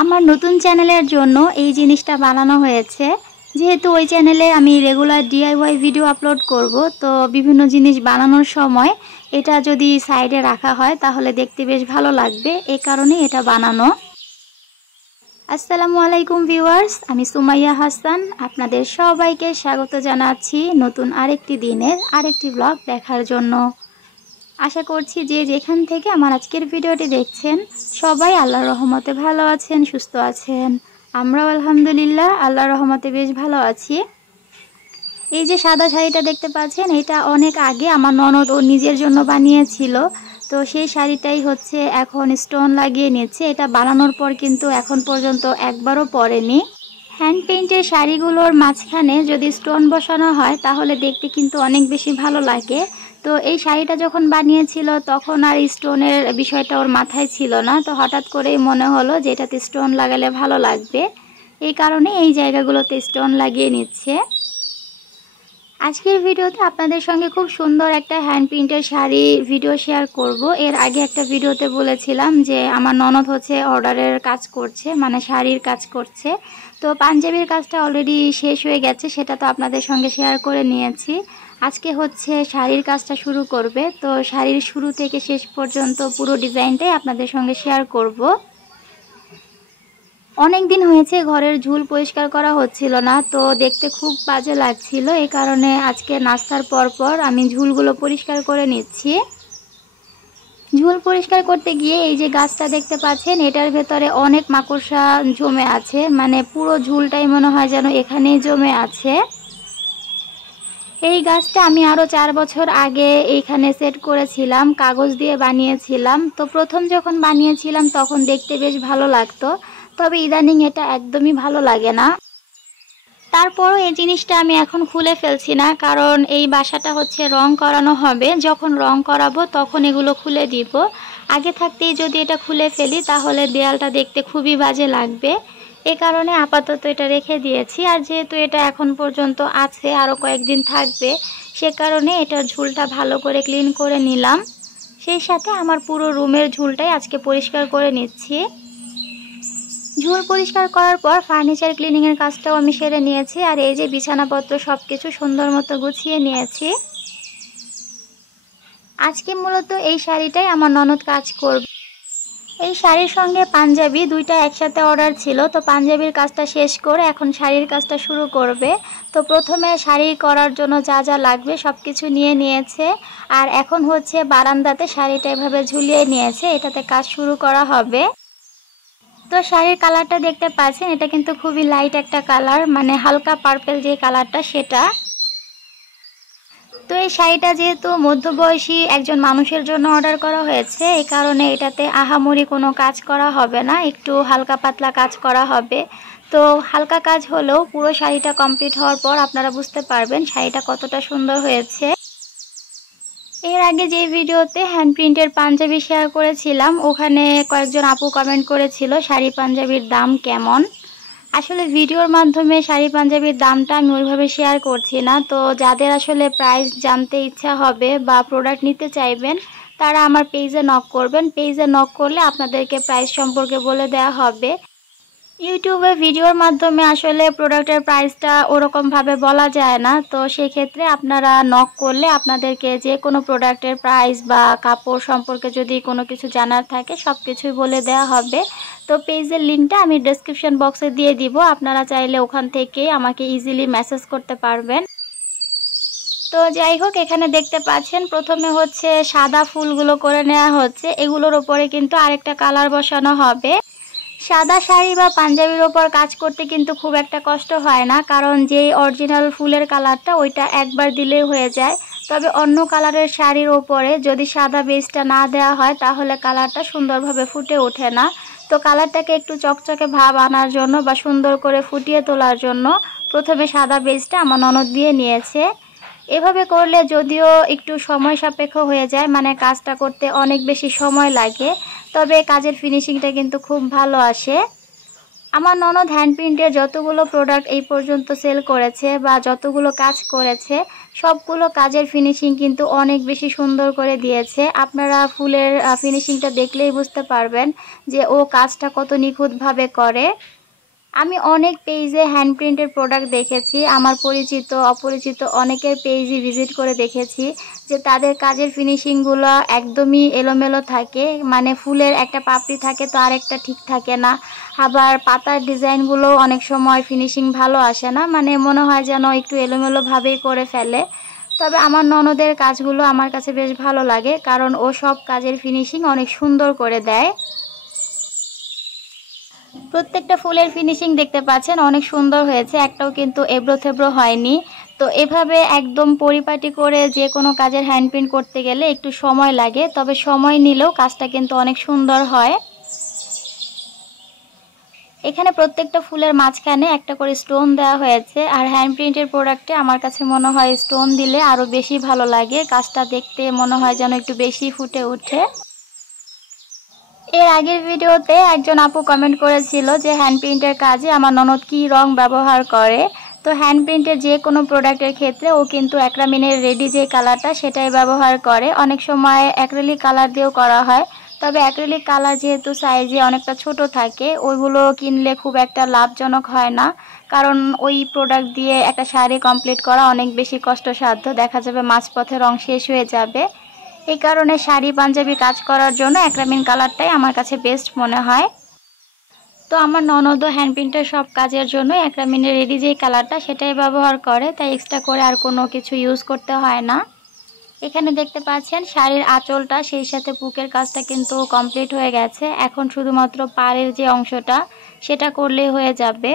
আমার নতুন চ্যানেলের জন্য এই জিনিসটা বানানো হয়েছে। যেহেতু ওই চ্যানেলে আমি রেগুলার ডিআইওয়াই ভিডিও আপলোড করব, তো বিভিন্ন জিনিস বানানোর সময় এটা যদি সাইডে রাখা হয় তাহলে দেখতে বেশ ভালো লাগবে, এই কারণে এটা বানানো। আসসালামু আলাইকুম ভিউয়ার্স, আমি সুমাইয়া হাসান। আপনাদের সবাইকে স্বাগত জানাচ্ছি নতুন আরেকটি দিনের আরেকটি ব্লগ দেখার জন্য। আশা করছি যে যেখান থেকে আমার আজকের ভিডিওটি দেখছেন সবাই আল্লাহর রহমতে ভালো আছেন, সুস্থ আছেন। আমরাও আলহামদুলিল্লাহ আল্লাহর রহমতে বেশ ভালো আছি। এই যে সাদা শাড়িটা দেখতে পাচ্ছেন, এটা অনেক আগে আমার ননদ ও নিজের জন্য বানিয়েছিল। তো সেই শাড়িটাই হচ্ছে এখন স্টোন লাগিয়ে নিচ্ছে। এটা বানানোর পর কিন্তু এখন পর্যন্ত একবারও পরেনি। হ্যান্ড পেইন্টের শাড়িগুলোর মাঝখানে যদি স্টোন বসানো হয় তাহলে দেখতে কিন্তু অনেক বেশি ভালো লাগে। তো এই শাড়িটা যখন বানিয়েছিল তখন আর স্টোনের বিষয়টা ওর মাথায় ছিল না, তো হঠাৎ করেই মনে হলো যে এটাতে স্টোন লাগালে ভালো লাগবে, এই কারণে এই জায়গাগুলোতে স্টোন লাগিয়ে নিচ্ছে। আজকের ভিডিওতে আপনাদের সঙ্গে খুব সুন্দর একটা হ্যান্ড প্রিন্টের শাড়ি ভিডিও শেয়ার করব। এর আগে একটা ভিডিওতে বলেছিলাম যে আমার ননদ হচ্ছে অর্ডারের কাজ করছে, মানে শাড়ির কাজ করছে। তো পাঞ্জাবির কাজটা অলরেডি শেষ হয়ে গেছে, সেটা তো আপনাদের সঙ্গে শেয়ার করে নিয়েছি। আজকে হচ্ছে শাড়ির কাজটা শুরু করবে, তো শাড়ির শুরু থেকে শেষ পর্যন্ত পুরো ডিজাইনটাই আপনাদের সঙ্গে শেয়ার করব। অনেক দিন হয়েছে ঘরের ঝুল পরিষ্কার করা হচ্ছিল না, তো দেখতে খুব বাজে লাগছিল, এই কারণে আজকে নাস্তার পর আমি ঝুলগুলো পরিষ্কার করে নিচ্ছি। ঝুল পরিষ্কার করতে গিয়ে এই যে গাছটা দেখতে পাচ্ছেন, এটার ভেতরে অনেক মাকড়সা জমে আছে, মানে পুরো ঝুলটাই মনে হয় যেন এখানেই জমে আছে। এই গাছটা আমি আরও 4 বছর আগে এইখানে সেট করেছিলাম, কাগজ দিয়ে বানিয়েছিলাম। তো প্রথম যখন বানিয়েছিলাম তখন দেখতে বেশ ভালো লাগতো, তবে ইদানিং এটা একদমই ভালো লাগে না। তারপরও এই জিনিসটা আমি এখন খুলে ফেলছি না, কারণ এই বাসাটা হচ্ছে রং করানো হবে। যখন রং করাবো তখন এগুলো খুলে দিব। আগে থাকতেই যদি এটা খুলে ফেলি তাহলে দেয়ালটা দেখতে খুবই বাজে লাগবে, এ কারণে আপাতত এটা রেখে দিয়েছি। আর যেহেতু এটা এখন পর্যন্ত আছে, আরও কয়েকদিন থাকবে, সে কারণে এটার ঝুলটা ভালো করে ক্লিন করে নিলাম। সেই সাথে আমার পুরো রুমের ঝুলটাই আজকে পরিষ্কার করে নিচ্ছি। ঝুল পরিষ্কার করার পর ফার্নিচার ক্লিনিংয়ের কাজটাও আমি সেরে নিয়েছি। আর এই যে বিছানাপত্র সব কিছু সুন্দর মতো গুছিয়ে নিয়েছি। আজকে মূলত এই শাড়িটাই আমার ননদ কাজ করবে। এই শাড়ির সঙ্গে পাঞ্জাবি দুইটা একসাথে অর্ডার ছিল, তো পাঞ্জাবির কাজটা শেষ করে এখন শাড়ির কাজটা শুরু করবে। তো প্রথমে শাড়ি করার জন্য যা যা লাগবে সব কিছু নিয়ে নিয়েছে, আর এখন হচ্ছে বারান্দাতে শাড়িটা এভাবে ঝুলিয়ে নিয়েছে, এটাতে কাজ শুরু করা হবে। তো শাড়ির কালারটা দেখতে পাচ্ছেন, এটা কিন্তু খুবই লাইট একটা কালার, মানে হালকা পার্পল যে কালারটা সেটা। তো এই শাড়িটা যেহেতু মধ্যবয়সী একজন মানুষের জন্য অর্ডার করা হয়েছে, এই কারণে এটাতে আহামরি কোনো কাজ করা হবে না, একটু হালকা পাতলা কাজ করা হবে। তো হালকা কাজ হলেও পুরো শাড়িটা কমপ্লিট হওয়ার পর আপনারা বুঝতে পারবেন শাড়িটা কতটা সুন্দর হয়েছে। এর আগে যে ভিডিওতে হ্যান্ড প্রিন্টের পাঞ্জাবি শেয়ার করেছিলাম, ওখানে কয়েকজন আপু কমেন্ট করেছিল শাড়ি পাঞ্জাবির দাম কেমন। আসলে ভিডিওর মাধ্যমে শাড়ি পাঞ্জাবির দামটা আমি ওইভাবে শেয়ার করছি না। তো যাদের আসলে প্রাইস জানতে ইচ্ছা হবে বা প্রোডাক্ট নিতে চাইবেন তারা আমার পেজে নক করবেন। পেজে নক করলে আপনাদেরকে প্রাইস সম্পর্কে বলে দেওয়া হবে। ইউটিউবে ভিডিওর মাধ্যমে আসলে প্রোডাক্টের প্রাইসটা ওরকমভাবে বলা যায় না, তো সেক্ষেত্রে আপনারা নক করলে আপনাদেরকে যে কোনো প্রোডাক্টের প্রাইস বা কাপড় সম্পর্কে যদি কোনো কিছু জানার থাকে সব কিছুই বলে দেওয়া হবে। তো পেজের লিঙ্কটা আমি ডেসক্রিপশন বক্সে দিয়ে দিব, আপনারা চাইলে ওখান থেকে আমাকে ইজিলি মেসেজ করতে পারবেন। তো যাই হোক, এখানে দেখতে পাচ্ছেন প্রথমে হচ্ছে সাদা ফুলগুলো করে নেওয়া হচ্ছে, এগুলোর ওপরে কিন্তু আরেকটা কালার বসানো হবে। সাদা শাড়ি বা পাঞ্জাবির ওপর কাজ করতে কিন্তু খুব একটা কষ্ট হয় না, কারণ যেই অরিজিনাল ফুলের কালারটা ওইটা একবার দিলেই হয়ে যায়। তবে অন্য কালারের শাড়ির ওপরে যদি সাদা বেসটা না দেওয়া হয় তাহলে কালারটা সুন্দরভাবে ফুটে ওঠে না। তো কালারটাকে একটু চকচকে ভাব আনার জন্য বা সুন্দর করে ফুটিয়ে তোলার জন্য প্রথমে সাদা বেসটা আমার ননদ দিয়ে নিয়েছে। এভাবে করলে যদিও একটু সময় সাপেক্ষ হয়ে যায়, মানে কাজটা করতে অনেক বেশি সময় লাগে, তবে কাজের ফিনিশিংটা কিন্তু খুব ভালো আসে। আমার ননদ হ্যান্ড প্রিন্টের যতগুলো প্রোডাক্ট এই পর্যন্ত সেল করেছে বা যতগুলো কাজ করেছে সবগুলো কাজের ফিনিশিং কিন্তু অনেক বেশি সুন্দর করে দিয়েছে। আপনারা ফুলের ফিনিশিংটা দেখলেই বুঝতে পারবেন যে ও কাজটা কত নিখুঁতভাবে করে। আমি অনেক পেজে হ্যান্ড প্রিন্টের প্রোডাক্ট দেখেছি, আমার পরিচিত অপরিচিত অনেকের পেজই ভিজিট করে দেখেছি যে তাদের কাজের ফিনিশিংগুলো একদমই এলোমেলো থাকে, মানে ফুলের একটা পাপড়ি থাকে তো আরেকটা ঠিক থাকে না, আবার পাতার ডিজাইনগুলো অনেক সময় ফিনিশিং ভালো আসে না, মানে মনে হয় যেন একটু এলোমেলোভাবেই করে ফেলে। তবে আমার ননদের কাজগুলো আমার কাছে বেশ ভালো লাগে, কারণ ও সব কাজের ফিনিশিং অনেক সুন্দর করে দেয়। প্রত্যেকটা ফুলের ফিনিশিং দেখতে পাচ্ছেন অনেক সুন্দর হয়েছে, একটাও কিন্তু এবড়ো থেবড়ো হয়নি। তো এভাবে একদম পরিপাটি করে যে কোনো কাজের হ্যান্ড প্রিন্ট করতে গেলে একটু সময় লাগে, তবে সময় নিলেও কাজটা কিন্তু অনেক সুন্দর হয়। এখানে প্রত্যেকটা ফুলের মাঝখানে একটা করে স্টোন দেওয়া হয়েছে, আর হ্যান্ড প্রিন্টের প্রোডাক্টে আমার কাছে মনে হয় স্টোন দিলে আরও বেশি ভালো লাগে, কাজটা দেখতে মনে হয় যেন একটু বেশি ফুটে ওঠে। এর আগের ভিডিওতে একজন আপু কমেন্ট করেছিল যে হ্যান্ড প্রিন্টের কাজে আমার ননদ কী রং ব্যবহার করে। তো হ্যান্ড প্রিন্টের যে কোনো প্রোডাক্টের ক্ষেত্রে ও কিন্তু অ্যাক্রিলিকের রেডি যে কালারটা সেটাই ব্যবহার করে, অনেক সময় অ্যাক্রিলিক কালার দিয়েও করা হয়। তবে অ্যাক্রিলিক কালার যেহেতু সাইজে অনেকটা ছোট থাকে, ওইগুলো কিনলে খুব একটা লাভজনক হয় না, কারণ ওই প্রোডাক্ট দিয়ে একটা শাড়ি কমপ্লিট করা অনেক বেশি কষ্টসাধ্য, দেখা যাবে মাঝপথে রং শেষ হয়ে যাবে। এই কারণে শাড়ি পাঞ্জাবি কাজ করার জন্য অ্যাক্রিলিক কালারটাই আমার কাছে বেস্ট মনে হয়। তো আমার ননদও হ্যান্ড প্রিন্টের সব কাজের জন্য অ্যাক্রিলিকের রেডি যে কালারটা সেটাই ব্যবহার করে, তাই এক্সট্রা করে আর কোনো কিছু ইউজ করতে হয় না। এখানে দেখতে পাচ্ছেন শাড়ির আঁচলটা সেই সাথে বুকের কাজটা কিন্তু কমপ্লিট হয়ে গেছে, এখন শুধুমাত্র পাড়ের যে অংশটা সেটা করলেই হয়ে যাবে।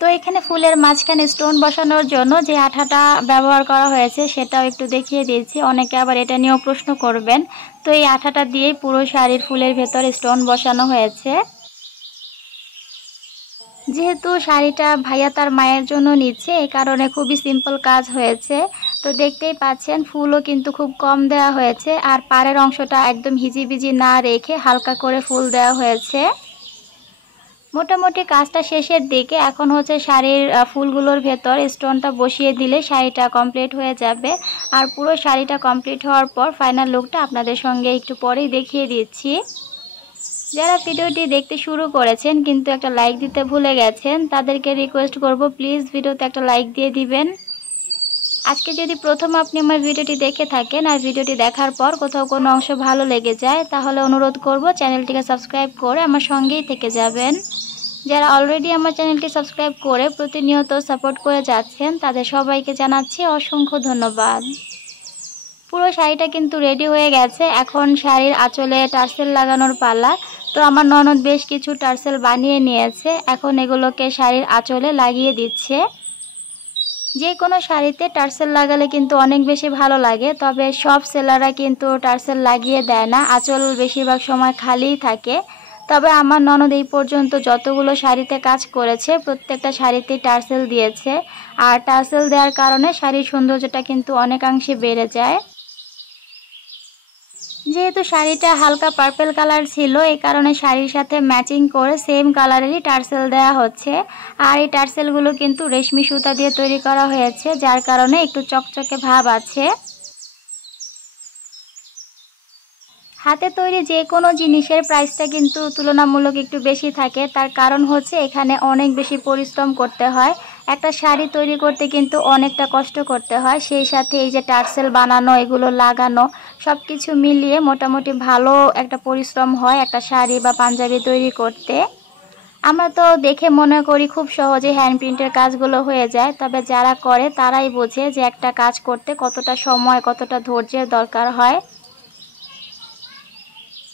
তো এখানে ফুলের মাঝখানে স্টোন বসানোর জন্য যে আঠাটা ব্যবহার করা হয়েছে সেটাও একটু দেখিয়ে দিয়েছি, অনেকে আবার এটা নিয়েও প্রশ্ন করবেন। তো এই আঠাটা দিয়েই পুরো শাড়ির ফুলের ভেতর স্টোন বসানো হয়েছে। যেহেতু শাড়িটা ভাইয়া তার মায়ের জন্য নিচ্ছে, এই কারণে খুবই সিম্পল কাজ হয়েছে। তো দেখতেই পাচ্ছেন ফুলও কিন্তু খুব কম দেওয়া হয়েছে, আর পাড়ের অংশটা একদম হিজিবিজি না রেখে হালকা করে ফুল দেওয়া হয়েছে। মোটামুটি কাজটা শেষের দিকে, এখন হচ্ছে শাড়ির ফুলগুলোর ভেতর স্টোনটা বসিয়ে দিলে শাড়িটা কমপ্লিট হয়ে যাবে। আর পুরো শাড়িটা কমপ্লিট হওয়ার পর ফাইনাল লুকটা আপনাদের সঙ্গে একটু পরেই দেখিয়ে দিচ্ছি। যারা ভিডিওটি দেখতে শুরু করেছেন কিন্তু একটা লাইক দিতে ভুলে গেছেন, তাদেরকে রিকোয়েস্ট করব প্লিজ ভিডিওতে একটা লাইক দিয়ে দিবেন। আজকে যদি প্রথম আপনি আমার ভিডিওটি দেখে থাকেন আর ভিডিওটি দেখার পর কোথাও কোনো অংশ ভালো লেগে যায়, তাহলে অনুরোধ করব চ্যানেলটিকে সাবস্ক্রাইব করে আমার সঙ্গেই থেকে যাবেন। যারা অলরেডি আমার চ্যানেলটি সাবস্ক্রাইব করে প্রতিনিয়ত সাপোর্ট করে যাচ্ছেন তাদের সবাইকে জানাচ্ছি অসংখ্য ধন্যবাদ। পুরো শাড়িটা কিন্তু রেডি হয়ে গেছে, এখন শাড়ির আঁচলে টার্সেল লাগানোর পালা। তো আমার ননদ বেশ কিছু টার্সেল বানিয়ে নিয়েছে, এখন এগুলোকে শাড়ির আঁচলে লাগিয়ে দিচ্ছে। যে কোনো শাড়িতে টার্সেল লাগালে কিন্তু অনেক বেশি ভালো লাগে, তবে সব সেলাররা কিন্তু টার্সেল লাগিয়ে দেয় না, আঁচল বেশিরভাগ সময় খালিই থাকে। তবে আমার ননদ এই পর্যন্ত যতগুলো শাড়িতে কাজ করেছে প্রত্যেকটা শাড়িতেই টার্সেল দিয়েছে, আর টার্সেল দেওয়ার কারণে শাড়ির সৌন্দর্যটা কিন্তু অনেকাংশে বেড়ে যায়। যেহেতু শাড়িটা হালকা পার্পল কালার ছিল, এই কারণে শাড়ির সাথে ম্যাচিং করে সেম কালারেরই টার্সেল দেওয়া হচ্ছে। আর এই টার্সেলগুলো কিন্তু রেশমি সুতা দিয়ে তৈরি করা হয়েছে, যার কারণে একটু চকচকে ভাব আছে। হাতে তৈরি যে কোনো জিনিসের প্রাইসটা কিন্তু তুলনামূলক একটু বেশি থাকে, তার কারণ হচ্ছে এখানে অনেক বেশি পরিশ্রম করতে হয়। একটা শাড়ি তৈরি করতে কিন্তু অনেকটা কষ্ট করতে হয়, সেই সাথে এই যে টার্সেল বানানো, এগুলো লাগানো, সব কিছু মিলিয়ে মোটামুটি ভালো একটা পরিশ্রম হয় একটা শাড়ি বা পাঞ্জাবি তৈরি করতে। আমরা তো দেখে মনে করি খুব সহজে হ্যান্ড প্রিন্টের কাজগুলো হয়ে যায়, তবে যারা করে তারাই বোঝে যে একটা কাজ করতে কতটা সময় কতটা ধৈর্যের দরকার হয়।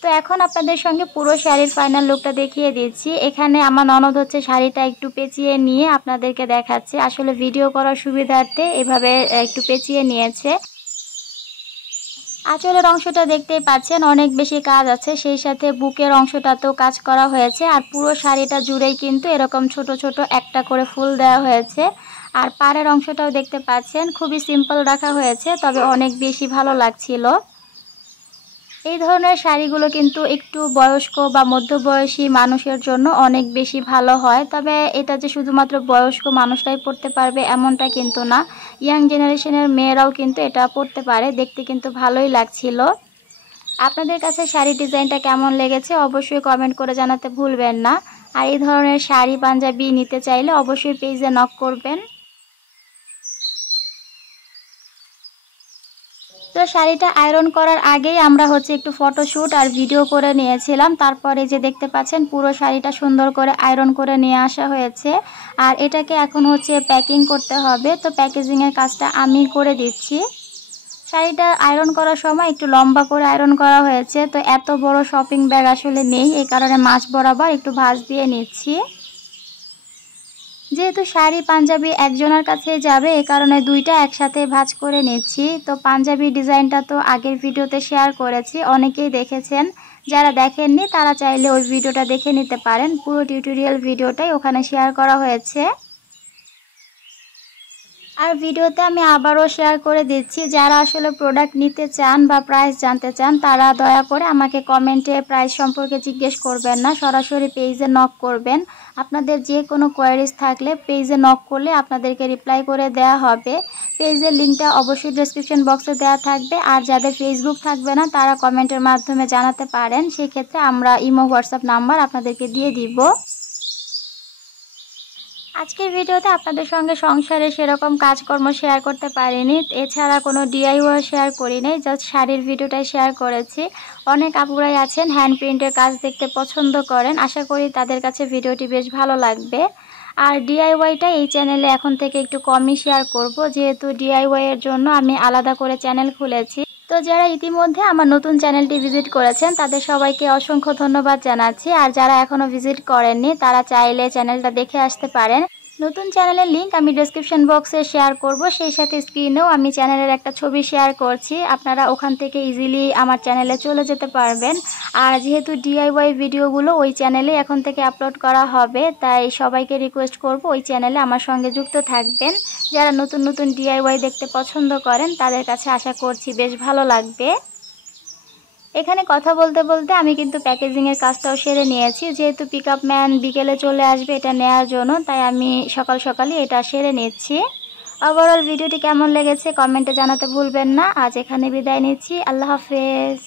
তো এখন আপনাদের সঙ্গে পুরো শাড়ির ফাইনাল লুকটা দেখিয়ে দিচ্ছি। এখানে আমার ননদ হচ্ছে শাড়িটা একটু পেঁচিয়ে নিয়ে আপনাদেরকে দেখাচ্ছে, আসলে ভিডিও করার সুবিধার্থে এভাবে একটু পেঁচিয়ে নিয়েছে। আঁচলের অংশটা দেখতেই পাচ্ছেন অনেক বেশি কাজ আছে, সেই সাথে বুকের অংশটাতেও কাজ করা হয়েছে, আর পুরো শাড়িটা জুড়েই কিন্তু এরকম ছোট ছোট একটা করে ফুল দেওয়া হয়েছে। আর পাড়ের অংশটাও দেখতে পাচ্ছেন খুবই সিম্পল রাখা হয়েছে, তবে অনেক বেশি ভালো লাগছিল। এই ধরনের শাড়িগুলো কিন্তু একটু বয়স্ক বা মধ্যবয়সী মানুষের জন্য অনেক বেশি ভালো হয়। তবে এটা যে শুধুমাত্র বয়স্ক মানুষরাই পরতে পারবে এমনটা কিন্তু না, ইয়াং জেনারেশনের মেয়েরাও কিন্তু এটা পরতে পারে। দেখতে কিন্তু ভালোই লাগছিল। আপনাদের কাছে শাড়ির ডিজাইনটা কেমন লেগেছে অবশ্যই কমেন্ট করে জানাতে ভুলবেন না। আর এই ধরনের শাড়ি পাঞ্জাবি নিতে চাইলে অবশ্যই পেজে নক করবেন। তো শাড়িটা আয়রন করার আগেই আমরা একটু ফটোশ্যুট আর ভিডিও করে নিয়েছিলাম। তারপরে যে দেখতে পাচ্ছেন পুরো শাড়িটা সুন্দর করে আয়রন করে নিয়ে আসা হয়েছে। আর এটাকে এখন প্যাকিং করতে হবে। তো প্যাকেজিংয়ের কাজটা আমি করে দিচ্ছি। শাড়িটা আয়রন করার সময় একটু লম্বা করে আয়রন করা হয়েছে। তো এত বড় শপিং ব্যাগ আসলে নেই, এই কারণে মাঝ বরাবর একটু ভাঁজ দিয়ে নিচ্ছি। যেহেতু শাড়ি পাঞ্জাবি একজনের কাছে যাবে, এই কারণে দুইটা একসাথে ভাঁজ করে নিচ্ছি। তো পাঞ্জাবি ডিজাইনটা তো আগের ভিডিওতে শেয়ার করেছি, অনেকেই দেখেছেন। যারা দেখেননি তারা চাইলে ওই ভিডিওটা দেখে নিতে পারেন। পুরো টিউটোরিয়াল ভিডিওটাই ওখানে শেয়ার করা হয়েছে। আর ভিডিওতে আমি আবারও শেয়ার করে দিচ্ছি, যারা আসলে প্রোডাক্ট নিতে চান বা প্রাইস জানতে চান তারা দয়া করে আমাকে কমেন্টে প্রাইস সম্পর্কে জিজ্ঞেস করবেন না, সরাসরি পেজে নক করবেন। আপনাদের যে কোনো কোয়ারিজ থাকলে পেজে নক করলে আপনাদেরকে রিপ্লাই করে দেওয়া হবে। পেজের লিঙ্কটা অবশ্যই ডেসক্রিপশন বক্সে দেওয়া থাকবে। আর যাদের ফেসবুক থাকবে না তারা কমেন্টের মাধ্যমে জানাতে পারেন, সেক্ষেত্রে আমরা ইমো হোয়াটসঅ্যাপ নাম্বার আপনাদেরকে দিয়ে দিব। আজকের ভিডিওতে আপনাদের সঙ্গে সংসারে সেরকম কাজকর্ম শেয়ার করতে পারিনি, এছাড়া কোনো ডিআইওয়াই শেয়ার করিনি, জাস্ট শাড়ির ভিডিওটাই শেয়ার করেছি। অনেক আপুরাই আছেন হ্যান্ড প্রিন্টের কাজ দেখতে পছন্দ করেন, আশা করি তাদের কাছে ভিডিওটি বেশ ভালো লাগবে। আর ডিআইওয়াইটা এই চ্যানেলে এখন থেকে একটু কমই শেয়ার করব, যেহেতু ডিআইওয়াই এর জন্য আমি আলাদা করে চ্যানেল খুলেছি। তো যারা ইতিমধ্যে আমার নতুন চ্যানেলটি ভিজিট করেছেন তাদের সবাইকে অসংখ্য ধন্যবাদ জানাচ্ছি। আর যারা এখনও ভিজিট করেননি তারা চাইলে চ্যানেলটা দেখে আসতে পারেন। নতুন চ্যানেলের লিংক আমি ডেসক্রিপশন বক্সে শেয়ার করব, সেই সাথে স্ক্রিনেও আমি চ্যানেলের একটা ছবি শেয়ার করছি, আপনারা ওখান থেকে ইজিলি আমার চ্যানেলে চলে যেতে পারবেন। আর যেহেতু ডিআইওয়াই ভিডিওগুলো ওই চ্যানেলে এখন থেকে আপলোড করা হবে, তাই সবাইকে রিকোয়েস্ট করব ওই চ্যানেলে আমার সঙ্গে যুক্ত থাকবেন। যারা নতুন নতুন ডিআইওয়াই দেখতে পছন্দ করেন তাদের কাছে আশা করছি বেশ ভালো লাগবে। এখানে কথা বলতে বলতে আমি কিন্তু প্যাকেজিংয়ের কাজটাও সেরে নিয়েছি, যেহেতু পিকআপ ম্যান বিকেলে চলে আসবে এটা নেওয়ার জন্য, তাই আমি সকাল সকালই এটা সেরে নিচ্ছি। ওভারঅল ভিডিওটি কেমন লেগেছে কমেন্টে জানাতে ভুলবেন না। আজ এখানে বিদায় নিচ্ছি, আল্লাহ হাফেজ।